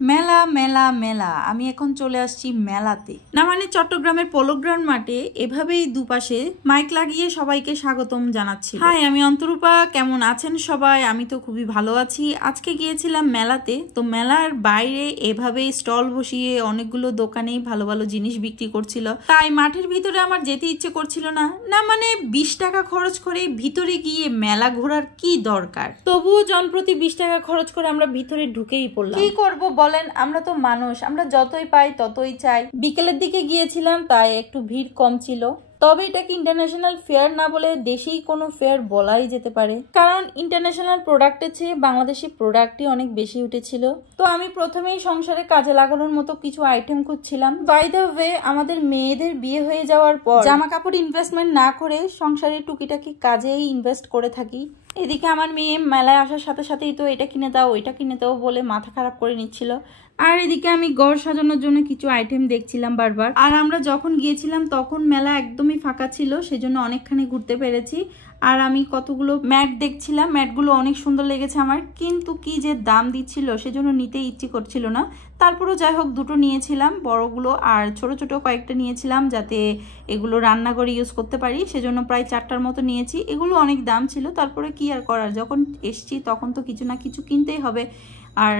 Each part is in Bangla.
মেলা মেলা মেলা আমি এখন চলে আসছি মেলাতে। না মানে চট্টগ্রামের পোলো গ্রাউন্ড মাঠে এভাবেই দুপাশে মাইক লাগিয়ে সবাইকে স্বাগতম জানাচ্ছি। হাই, আমি অন্তরূপা, কেমন আছেন সবাই? আমি তো খুবই ভালো আছি। আজকে গিয়েছিলাম মেলাতে, তো মেলার বাইরে এভাবেই স্টল বসিয়ে অনেকগুলো দোকানেই ভালো ভালো জিনিস বিক্রি করছিল, তাই মাঠের ভিতরে আমার যেতে ইচ্ছে করছিল না। না মানে 20 টাকা খরচ করে ভিতরে গিয়ে মেলা ঘোরার কি দরকার? তবুও জনপ্রতি 20 টাকা খরচ করে আমরা ভিতরে ঢুকেই পড়লাম। কি করব বলেন, আমরা তো মানুষ, আমরা যতই পাই ততই চাই। বিকেলের দিকে গিয়েছিলাম তাই একটু ভিড় কম ছিল, তবে এটাকে ইন্টারন্যাশনাল ফেয়ার না বলে দেশেই কোনো ফেয়ার বলাই যেতে পারে, কারণ ইন্টারন্যাশনাল প্রোডাক্টের চেয়ে বাংলাদেশি প্রোডাক্টই অনেক বেশি উঠেছিল। তো আমি প্রথমেই সংসারে কাজে লাগানোর মতো কিছু আইটেম খুঁজছিলাম। বাই দ্য ওয়ে, আমাদের মেয়েদের বিয়ে হয়ে যাওয়ার পর জামা কাপড় ইনভেস্টমেন্ট না করে সংসারের টুকিটাকি কাজেই ইনভেস্ট করে থাকি। এদিকে আমার মেয়ে মেলায় আসার সাথে সাথেই তো এটা কিনে দাও ওইটা কিনে দাও বলে মাথা খারাপ করে নিচ্ছিল, আর এদিকে আমি ঘর সাজানোর জন্য কিছু আইটেম দেখছিলাম বারবার। আর আমরা যখন গিয়েছিলাম তখন মেলা একদমই ফাঁকা ছিল, সেজন্য অনেকখানি ঘুরতে পেরেছি। আর আমি কতগুলো ম্যাট দেখছিলাম, ম্যাটগুলো অনেক সুন্দর লেগেছে আমার, কিন্তু কি যে দাম দিচ্ছিল সেজন্য নিতে ইচ্ছে করছিল না। তারপরও যাই হোক, দুটো নিয়েছিলাম বড়গুলো, আর ছোট ছোট কয়েকটা নিয়েছিলাম যাতে এগুলো রান্নাঘরে ইউজ করতে পারি, সেজন্য প্রায় 4টার মতো নিয়েছি। এগুলো অনেক দাম ছিল, তারপরে কি আর করার, যখন এসছি তখন তো কিছু না কিছু কিনতেই হবে। আর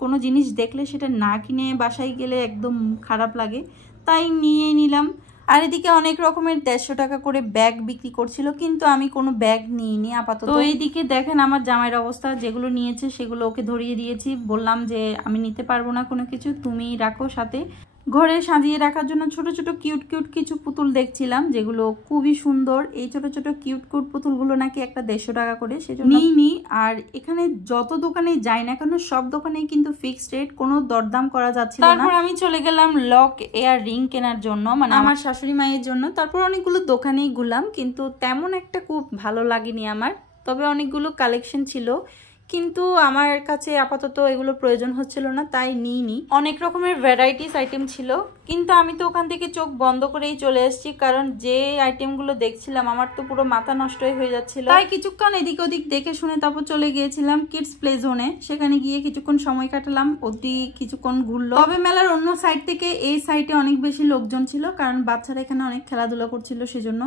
কোনো জিনিস দেখলে সেটা না কিনে বাসায় গেলে একদম খারাপ লাগে, তাই নিয়ে নিলাম। আর এদিকে অনেক রকমের 150 টাকা করে ব্যাগ বিক্রি করছিল, কিন্তু আমি কোনো ব্যাগ নিইনি আপাতত। তো এইদিকে দেখেন আমার জামাইয়ের অবস্থা, যেগুলো নিয়েছে সেগুলো ওকে ধরিয়ে দিয়েছি, বললাম যে আমি নিতে পারবো না কোনো কিছু, তুমি রাখো সাথে। ঘরে সাজিয়ে রাখার জন্য ছোট ছোট কিউট কিউট কিছু পুতুল দেখছিলাম, যেগুলো খুবই সুন্দর। এই ছোট ছোট কিউট কিউট পুতুলগুলো নাকি একটা 150 টাকা করে, সেজন্য নিইনি। আর এখানে যত দোকানে যাই না কেন সব দোকানেই কিন্তু ফিক্সড রেট, কোনো দরদাম করা যাচ্ছিল না। তারপর আমি চলে গেলাম লক এয়ার রিং কেনার জন্য, মানে আমার শাশুড়ি মায়ের জন্য। তারপর অনেকগুলো দোকানেই ঘুরলাম, কিন্তু তেমন একটা খুব ভালো লাগেনি আমার, তবে অনেকগুলো কালেকশন ছিল, কিন্তু আমার কাছে আপাতত এগুলো প্রয়োজন হচ্ছিল না, তাই নিইনি। অনেক রকমের ভ্যারাইটিস আইটেম ছিল, কিন্তু আমি তো ওখান থেকে চোখ বন্ধ করেই চলে এসেছি, কারণ যে আইটেমগুলো দেখছিলাম আমার তো পুরো মাথা নষ্টই হয়ে যাচ্ছিল। তাই কিছুক্ষণ এদিক ওদিক দেখে শুনে তারপর চলে গিয়েছিলাম কিডস প্লে জোনে। সেখানে গিয়ে কিছুক্ষণ সময় কাটালাম, ওটি কিছুক্ষণ ঘুরলো। তবে মেলার অন্য সাইড থেকে এই সাইডে অনেক বেশি লোকজন ছিল, কারণ বাচ্চারা এখানে অনেক খেলাধুলা করছিল সেজন্য।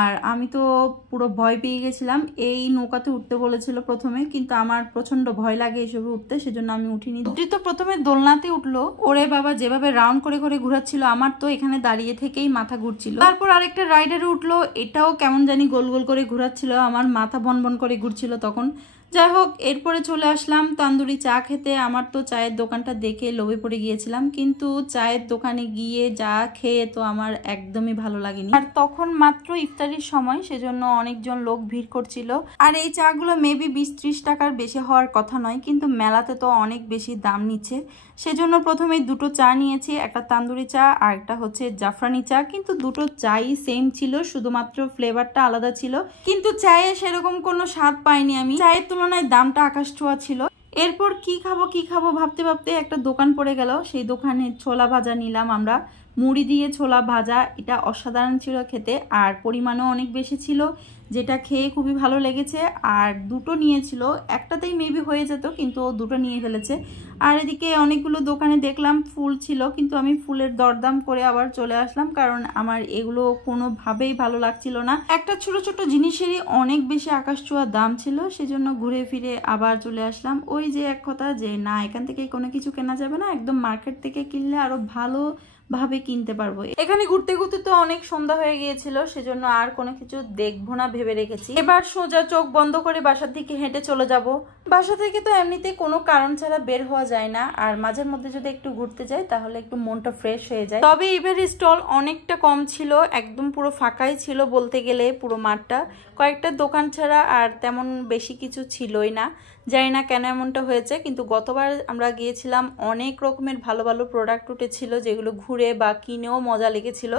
আর আমি তো পুরো ভয় পেয়ে গেছিলাম। এই নৌকাতে উঠতে বলেছিল প্রথমে, কিন্তু আমার প্রচন্ড ভয় লাগে এসবে উঠতে, সেজন্য আমি উঠিনি। তো প্রথমে দোলনাতে উঠলো, ওরে বাবা যেভাবে রাউন্ড করে করে ঘুরাচ্ছিল, আমার তো এখানে দাঁড়িয়ে থেকেই মাথা ঘুরছিল। তারপর আরেকটা রাইডারে উঠলো, এটাও কেমন জানি গোল গোল করে ঘুরাচ্ছিল, আমার মাথা বন বন করে ঘুরছিল তখন। যাই হোক, এরপরে চলে আসলাম তান্দুরি চা খেতে। আমার তো চায়ের দোকানটা দেখে লোভে পড়ে গিয়েছিলাম, কিন্তু চায়ের দোকানে গিয়ে যা খেয়ে তো আমার একদমই ভালো লাগেনি। আর তখন মাত্র ইফতারির সময়, সেজন্য অনেকজন লোক ভিড় করছিল। আর এই চাগুলো মেবি 20-30 টাকার বেশি হওয়ার কথা নয়, কিন্তু মেলাতে তো অনেক বেশি দাম নিচ্ছে, সেজন্য প্রথমে দুটো চা নিয়েছি, একটা তান্দুরি চা আর একটা হচ্ছে জাফরানি চা। কিন্তু দুটো চাই সেম ছিল, শুধুমাত্র ফ্লেভারটা আলাদা ছিল, কিন্তু চায়ে সেরকম কোনো স্বাদ পাইনি আমি। চায়ের তুলনায় দামটা আকাশ ছোঁয়া ছিল। এরপর কি খাবো ভাবতে ভাবতে একটা দোকান পড়ে গেল, সেই দোকানে ছোলা ভাজা নিলাম আমরা। মুড়ি দিয়ে ছোলা ভাজা, এটা অসাধারণ ছিল খেতে, আর পরিমাণও অনেক বেশি ছিল, যেটা খেয়ে খুবই ভালো লেগেছে। আর দুটো নিয়েছিল, একটাতেই মেবি হয়ে যেত, কিন্তু ও দুটো নিয়ে ফেলেছে। আর এদিকে অনেকগুলো দোকানে দেখলাম ফুল ছিল, কিন্তু আমি ফুলের দরদাম করে আবার চলে আসলাম, কারণ আমার এগুলো কোনোভাবেই ভালো লাগছিল না। একটা ছোট ছোট জিনিসেরই অনেক বেশি আকাশ ছোঁয়া দাম ছিল, সেজন্য ঘুরে ফিরে আবার চলে আসলাম। ওই যে এক কথা, যে না এখান থেকে কোনো কিছু কেনা যাবে না, একদম মার্কেট থেকে কিনলে আরো ভালো ভাবে কিনতে পারবো। এখানে ঘুরতে ঘুরতে তো অনেক সন্ধ্যা হয়ে গিয়েছিল, সেজন্য আর কোনো কিছু দেখবো না ভেবে রেখেছি। এবার সোজা চোখ বন্ধ করে বাসার দিকে হেঁটে চলে যাব। বাসা থেকে তো এমনিতে কোনো কারণ ছাড়া বের হওয়া যায় না, আর মাঝের মধ্যে যদি একটু ঘুরতে যাই তাহলে একটু মনটা ফ্রেশ হয়ে যায়। তবে এবার স্টল অনেকটা কম ছিল, একদম পুরো ফাঁকাই ছিল বলতে গেলে পুরো মাঠটা, কয়েকটা দোকান ছাড়া আর তেমন বেশি কিছু ছিলই না। জানি না কেন এমনটা হয়েছে, কিন্তু গতবার আমরা গিয়েছিলাম অনেক রকমের ভালো ভালো প্রোডাক্ট উঠেছিল, যেগুলো ঘুরে বা কিনেও মজা লেগেছিল,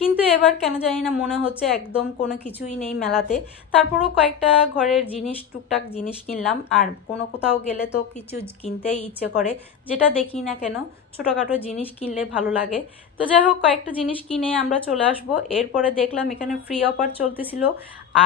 কিন্তু এবার কেন জানি না মনে হচ্ছে একদম কোনো কিছুই নেই মেলাতে। তারপরও কয়েকটা ঘরের জিনিস, টুকটাক জিনিস কিনলাম। আর কোনো কোথাও গেলে তো কিছু কিনতেই ইচ্ছে করে, যেটা দেখি না কেন ছোটোখাটো জিনিস কিনলে ভালো লাগে। তো যাই হোক, কয়েকটা জিনিস কিনে আমরা চলে আসবো। এরপরে দেখলাম এখানে ফ্রি অফার চলতেছিল,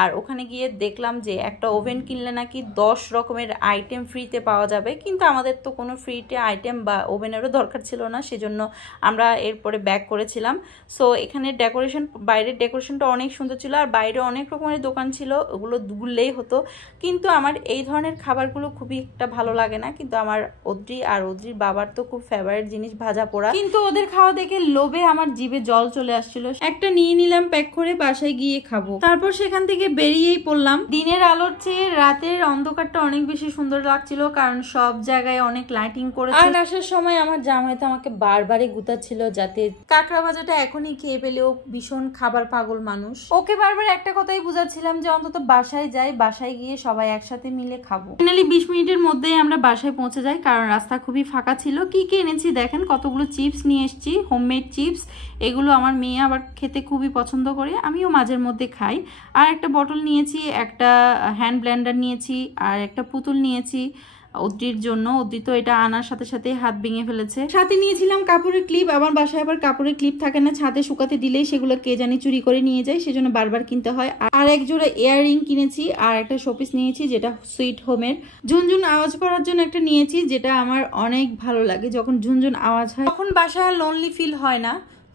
আর ওখানে গিয়ে দেখলাম যে একটা ওভেন কিনলে নাকি 10 রকমের আইটেম ফ্রিতে পাওয়া যাবে, কিন্তু আমাদের তো কোনো ফ্রিতে আইটেম বা ওভেনেরও দরকার ছিল না, সেজন্য আমরা এরপরে ব্যাক করেছিলাম। সো এখানে ডেকোরেশন, বাইরের ডেকোরেশনটা অনেক সুন্দর ছিল, আর বাইরে অনেক রকমের দোকান ছিল, ওগুলো ঘুরলেই হতো। কিন্তু আমার এই ধরনের খাবারগুলো খুবই একটা ভালো লাগে না, কিন্তু আমার অদ্রি আর অদ্রির বাবার তো খুব ফেভারিট জিনিস ভাজা পোড়া, কিন্তু ওদের খাওয়া দেখে লোভে আমার জিভে জল চলে আসছিল। একটা নিয়ে নিলাম প্যাক করে, বাসায় গিয়ে খাবো। তারপর সেখান থেকে বেরিয়েই পড়লাম। দিনের আলোর চেয়ে রাতের অন্ধকারটা অনেক বেশি সুন্দর লাগছিল, কারণ সব জায়গায় অনেক লাইটিং করেছে। আর আসার সময় আমার জামাই তো আমাকে বারবারই গুতাচ্ছিল যাতে কাঁকড়া ভাজাটা এখনই খেয়ে পেলেও ভীষণ খাবার পাগল মানুষ। ওকে বারবার একটা কথাই বুঝাচ্ছিলাম যে অন্তত বাসায় যাই, বাসায় গিয়ে সবাই একসাথে মিলে খাবো। ফাইনালি 20 মিনিটের মধ্যেই আমরা বাসায় পৌঁছে যাই, কারণ রাস্তা খুবই ফাঁকা ছিল। কি কি এনেছি দেখেন, কতগুলো চিপস নিয়ে এসেছি, হোমমেড চিপস। এগুলো আমার মেয়ে আবার খেতে খুবই পছন্দ করে, আমিও মাঝের মধ্যে খাই। আর একটা বটল নিয়েছি, একটা হ্যান্ড ব্লেন্ডার নিয়েছি, আর একটা পুতুল নিয়েছি অদ্রির জন্য। অদ্রি তো এটা আনার সাথে সাথে হাত ভেঙে ফেলেছে। সাথে নিয়েছিলাম কাপড়ের ক্লিপ। আমার বাসায় আবার কাপড়ের ক্লিপ থাকে না, ছাদে শুকাতে দিলেই সেগুলো কে জানি চুরি করে নিয়ে যায়, সেজন্য বারবার কিনতে হয়। আর এক জোড়া ইয়াররিং কিনেছি, আর একটা শোপিস নিয়েছি যেটা সুইট হোমের। ঝুনঝুন আওয়াজ করার জন্য একটা নিয়েছি, যেটা আমার অনেক ভালো লাগে যখন ঝুনঝুন আওয়াজ হয়, তখন বাসায় লোনলি ফিল হয় না।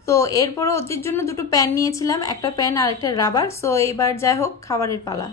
তো এরপরে অদ্রির জন্য দুটো প্যান নিয়েছিলাম, একটা প্যান আর একটা রাবার। সো এবার যাই হোক, খাবারের পালা।